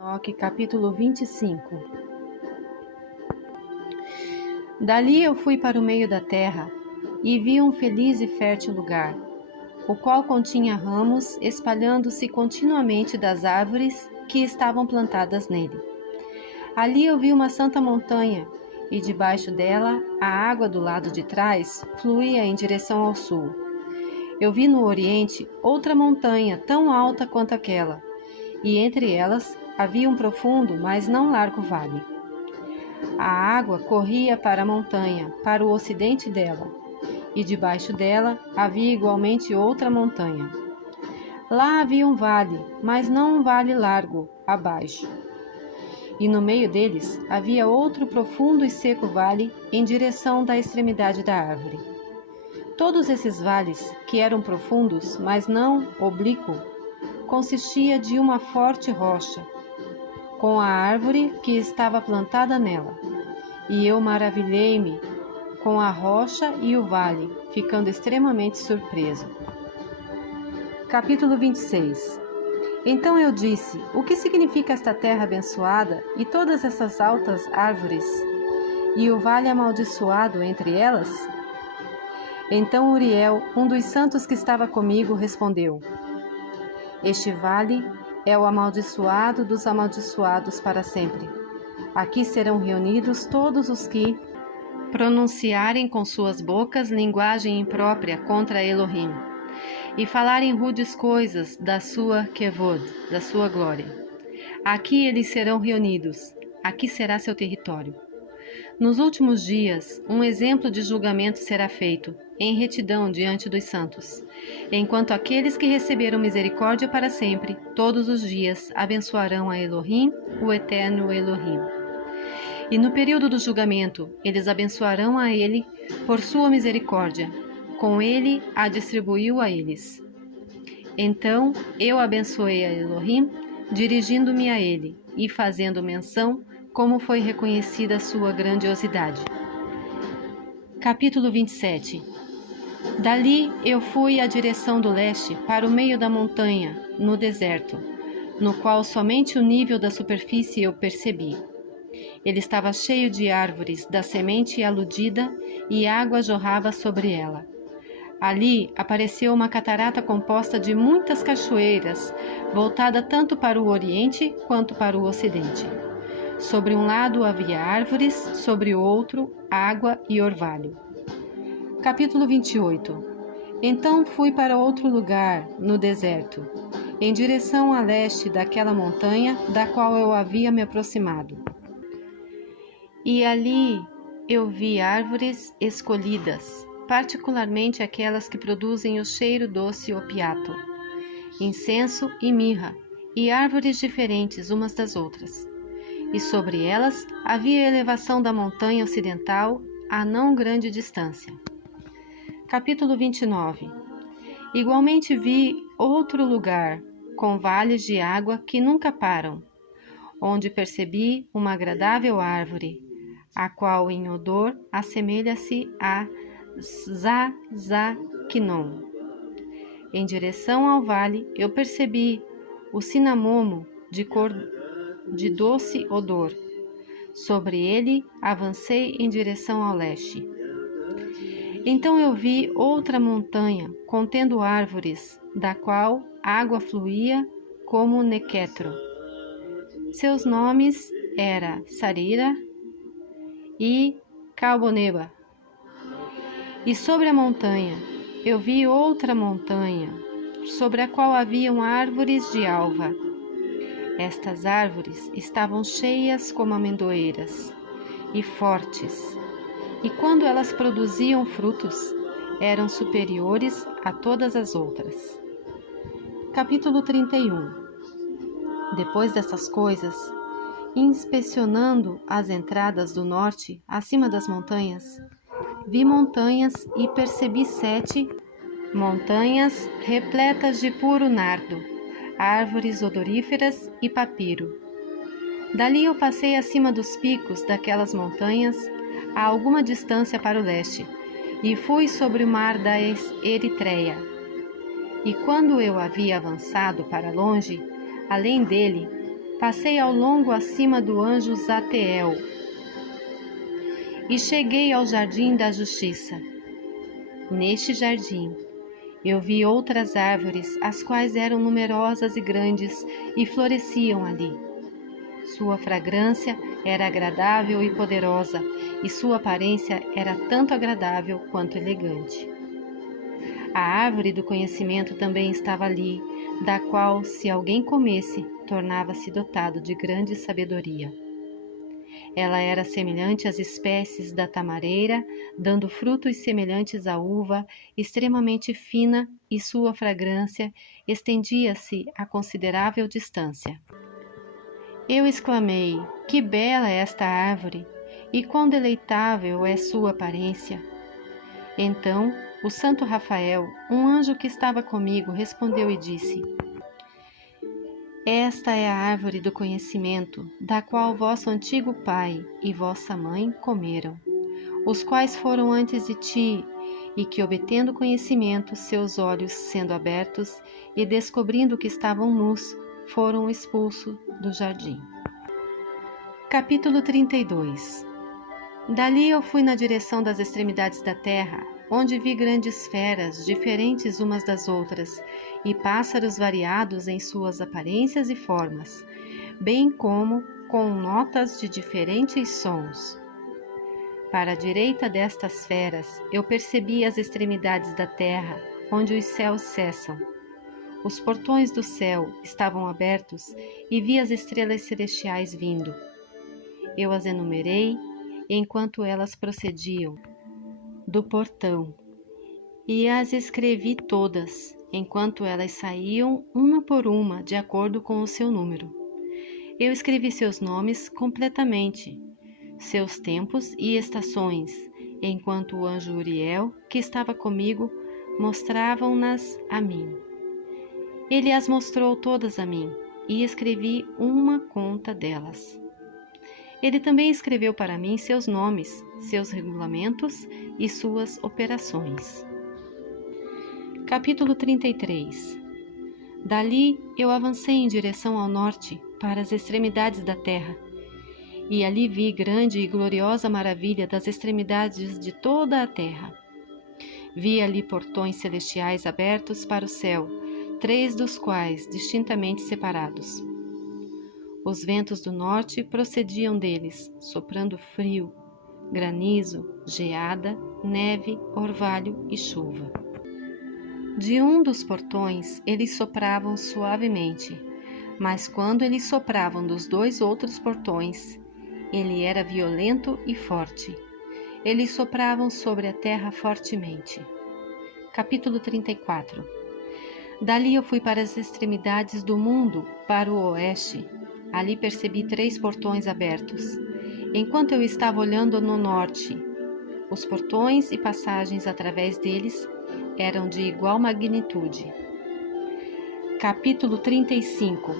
Enoque, capítulo 25. Dali eu fui para o meio da terra, e vi um feliz e fértil lugar, o qual continha ramos espalhando-se continuamente das árvores que estavam plantadas nele. Ali eu vi uma santa montanha, e debaixo dela a água do lado de trás fluía em direção ao sul. Eu vi no oriente outra montanha tão alta quanto aquela, e entre elas havia um profundo, mas não largo vale. A água corria para a montanha, para o ocidente dela, e debaixo dela havia igualmente outra montanha. Lá havia um vale, mas não um vale largo, abaixo. E no meio deles havia outro profundo e seco vale em direção da extremidade da árvore. Todos esses vales, que eram profundos, mas não oblíquo, consistia de uma forte rocha, com a árvore que estava plantada nela. E eu maravilhei-me com a rocha e o vale, ficando extremamente surpreso. Capítulo 26. Então eu disse: o que significa esta terra abençoada e todas essas altas árvores, e o vale amaldiçoado entre elas? Então Uriel, um dos santos que estava comigo, respondeu: este vale é o amaldiçoado dos amaldiçoados para sempre. Aqui serão reunidos todos os que pronunciarem com suas bocas linguagem imprópria contra Elohim, e falarem rudes coisas da sua kevod, da sua glória. Aqui eles serão reunidos, aqui será seu território. Nos últimos dias, um exemplo de julgamento será feito, em retidão diante dos santos, enquanto aqueles que receberam misericórdia para sempre, todos os dias, abençoarão a Elohim, o eterno Elohim. E no período do julgamento, eles abençoarão a ele por sua misericórdia, com ele a distribuiu a eles. Então eu abençoei a Elohim, dirigindo-me a ele e fazendo menção como foi reconhecida a sua grandiosidade. Capítulo 27. Dali eu fui à direção do leste, para o meio da montanha, no deserto, no qual somente o nível da superfície eu percebi. Ele estava cheio de árvores, da semente aludida, e água jorrava sobre ela. Ali apareceu uma catarata composta de muitas cachoeiras, voltada tanto para o oriente quanto para o ocidente. Sobre um lado havia árvores, sobre o outro, água e orvalho. Capítulo 28. Então fui para outro lugar, no deserto, em direção a leste daquela montanha da qual eu havia me aproximado. E ali eu vi árvores escolhidas, particularmente aquelas que produzem o cheiro doce opiato, incenso e mirra, e árvores diferentes umas das outras. E sobre elas havia a elevação da montanha ocidental a não grande distância. Capítulo 29. Igualmente vi outro lugar, com vales de água que nunca param, onde percebi uma agradável árvore, a qual em odor assemelha-se a zazaquinon. Em direção ao vale eu percebi o cinamomo de cor de doce odor. Sobre ele avancei em direção ao leste. Então eu vi outra montanha contendo árvores, da qual água fluía como nequetro. Seus nomes eram Sarira e Calboneba. E sobre a montanha eu vi outra montanha, sobre a qual haviam árvores de alva. Estas árvores estavam cheias como amendoeiras e fortes, e quando elas produziam frutos, eram superiores a todas as outras. Capítulo 31. Depois dessas coisas, inspecionando as entradas do norte, acima das montanhas, vi montanhas e percebi 7 montanhas repletas de puro nardo, árvores odoríferas e papiro. Dali eu passei acima dos picos daquelas montanhas, a alguma distância para o leste, e fui sobre o mar da Eritreia. E quando eu havia avançado para longe, além dele, Passei ao longo acima do anjo Zatiel e cheguei ao jardim da justiça. Neste jardim, eu vi outras árvores, as quais eram numerosas e grandes e floresciam ali. Sua fragrância era agradável e poderosa, e sua aparência era tanto agradável quanto elegante. A árvore do conhecimento também estava ali, da qual, se alguém comesse, tornava-se dotado de grande sabedoria. Ela era semelhante às espécies da tamareira, dando frutos semelhantes à uva, extremamente fina, e sua fragrância estendia-se a considerável distância. Eu exclamei: que bela é esta árvore, e quão deleitável é sua aparência! Então, o santo Rafael, um anjo que estava comigo, respondeu e disse: esta é a árvore do conhecimento, da qual vosso antigo pai e vossa mãe comeram, os quais foram antes de ti, e que, obtendo conhecimento, seus olhos sendo abertos e descobrindo que estavam nus, foram expulsos do jardim. Capítulo 32. Dali eu fui na direção das extremidades da terra, onde vi grandes feras, diferentes umas das outras, e pássaros variados em suas aparências e formas, bem como com notas de diferentes sons. Para a direita destas feras, eu percebi as extremidades da terra, onde os céus cessam. Os portões do céu estavam abertos e vi as estrelas celestiais vindo. Eu as enumerei enquanto elas procediam do portão, e as escrevi todas, enquanto elas saíam uma por uma, de acordo com o seu número. Eu escrevi seus nomes completamente, seus tempos e estações, enquanto o anjo Uriel, que estava comigo, mostravam-nas a mim. Ele as mostrou todas a mim, e escrevi uma conta delas. Ele também escreveu para mim seus nomes, seus regulamentos e suas operações. Capítulo 33. Dali eu avancei em direção ao norte, para as extremidades da terra, e ali vi grande e gloriosa maravilha das extremidades de toda a terra. Vi ali portões celestiais abertos para o céu, 3 dos quais distintamente separados. Os ventos do norte procediam deles, soprando frio, granizo, geada, neve, orvalho e chuva. De um dos portões eles sopravam suavemente, mas quando eles sopravam dos 2 outros portões, ele era violento e forte. Eles sopravam sobre a terra fortemente. Capítulo 34. Dali eu fui para as extremidades do mundo, para o oeste. Ali percebi 3 portões abertos. Enquanto eu estava olhando no norte, os portões e passagens através deles eram de igual magnitude. Capítulo 35.